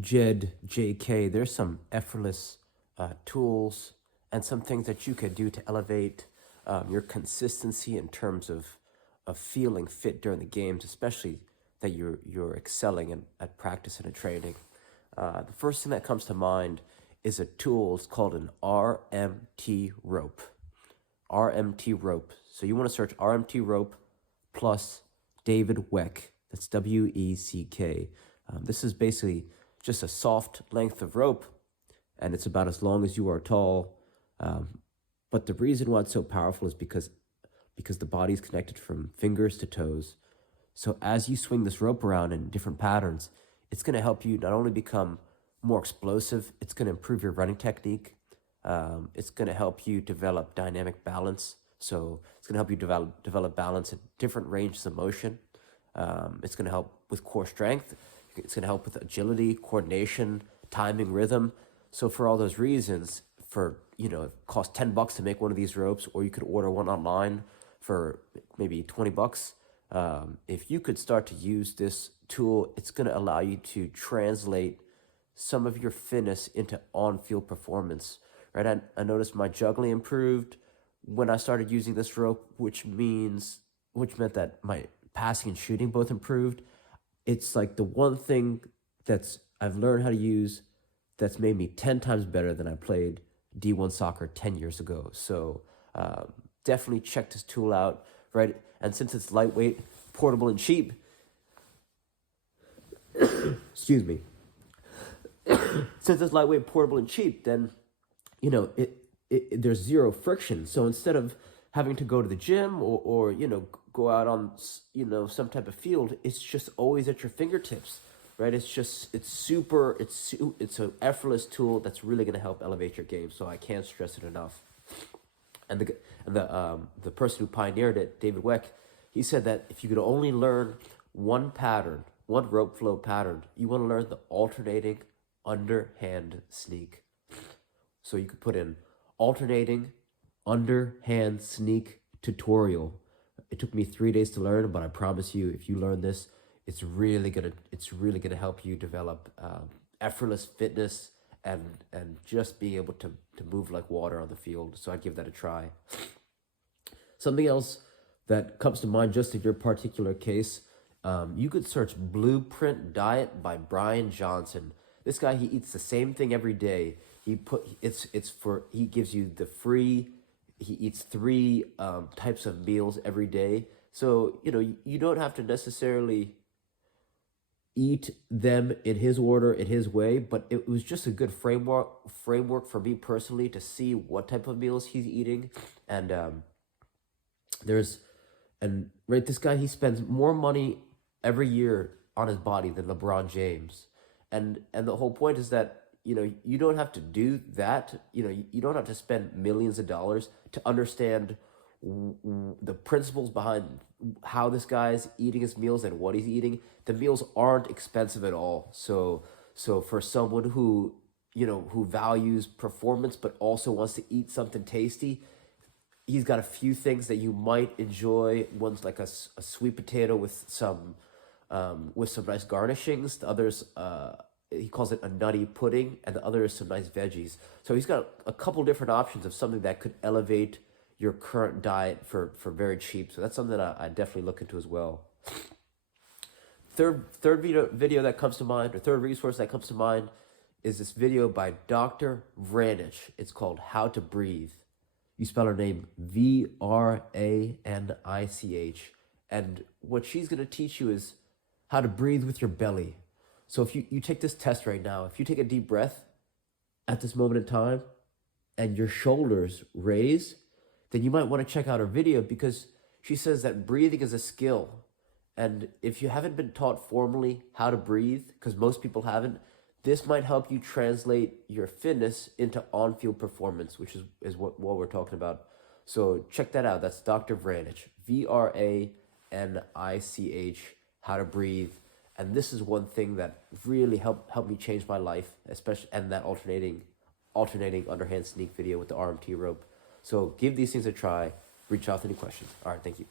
Jed, JK, there's some effortless tools and some things that you could do to elevate your consistency in terms of feeling fit during the games, especially that you're excelling at practice and at training. The first thing that comes to mind is a tool. It's called an RMT rope. RMT rope. So you want to search RMT rope plus David Weck. That's WECK. This is basically just a soft length of rope, and it's about as long as you are tall. But the reason why it's so powerful is because the body is connected from fingers to toes. So as you swing this rope around in different patterns, it's going to help you not only become more explosive, it's going to improve your running technique. It's going to help you develop dynamic balance. So it's going to help you develop balance at different ranges of motion. It's going to help with core strength. It's going to help with agility, coordination, timing, rhythm. So for all those reasons, it costs $10 to make one of these ropes, or you could order one online for maybe $20. If you could start to use this tool, it's going to allow you to translate some of your fitness into on-field performance, right? I noticed my juggling improved when I started using this rope, which meant that my passing and shooting both improved. It's like the one thing I've learned how to use that's made me 10 times better than I played D1 soccer 10 years ago. So definitely check this tool out, right? And since it's lightweight, portable, and cheap, excuse me. Since it's lightweight, portable, and cheap, then there's zero friction. So instead of having to go to the gym or go out on some type of field, it's just always at your fingertips, right? It's an effortless tool that's really going to help elevate your game. So I can't stress it enough. And the person who pioneered it, David Weck, he said that if you could only learn one rope flow pattern, you want to learn the alternating underhand sneak. So you could put in alternating underhand sneak tutorial. It took me 3 days to learn, but I promise you, if you learn this, it's really gonna help you develop effortless fitness and just being able to move like water on the field. So I'd give that a try. Something else that comes to mind just in your particular case, you could search Blueprint Diet by Brian Johnson. This guy, he eats the same thing every day. He gives you the free. He eats 3 types of meals every day. So you don't have to necessarily eat them in his order, in his way, but it was just a good framework for me personally to see what type of meals he's eating. And this guy, he spends more money every year on his body than LeBron James. And the whole point is that you don't have to do that. You don't have to spend millions of dollars to understand the principles behind how this guy's eating his meals and what he's eating. The meals aren't expensive at all. So for someone who values performance but also wants to eat something tasty, he's got a few things that you might enjoy. One's like a sweet potato with some nice garnishings. The others, he calls it a nutty pudding, and the other is some nice veggies. So he's got a couple different options of something that could elevate your current diet for very cheap. So that's something that I definitely look into as well. Third video that comes to mind, or third resource that comes to mind, is this video by Dr. Vranich. It's called How to Breathe. You spell her name Vranich. And what she's going to teach you is how to breathe with your belly. So if you take this test right now, if you take a deep breath at this moment in time and your shoulders raise, then you might want to check out her video, because she says that breathing is a skill. And if you haven't been taught formally how to breathe, because most people haven't, this might help you translate your fitness into on-field performance, which is what we're talking about. So check that out. That's Dr. Vranich, Vranich, How to Breathe. And this is one thing that really helped me change my life, especially, and that alternating underhand sneak video with the RMT rope. So give these things a try. Reach out with any questions. All right, thank you.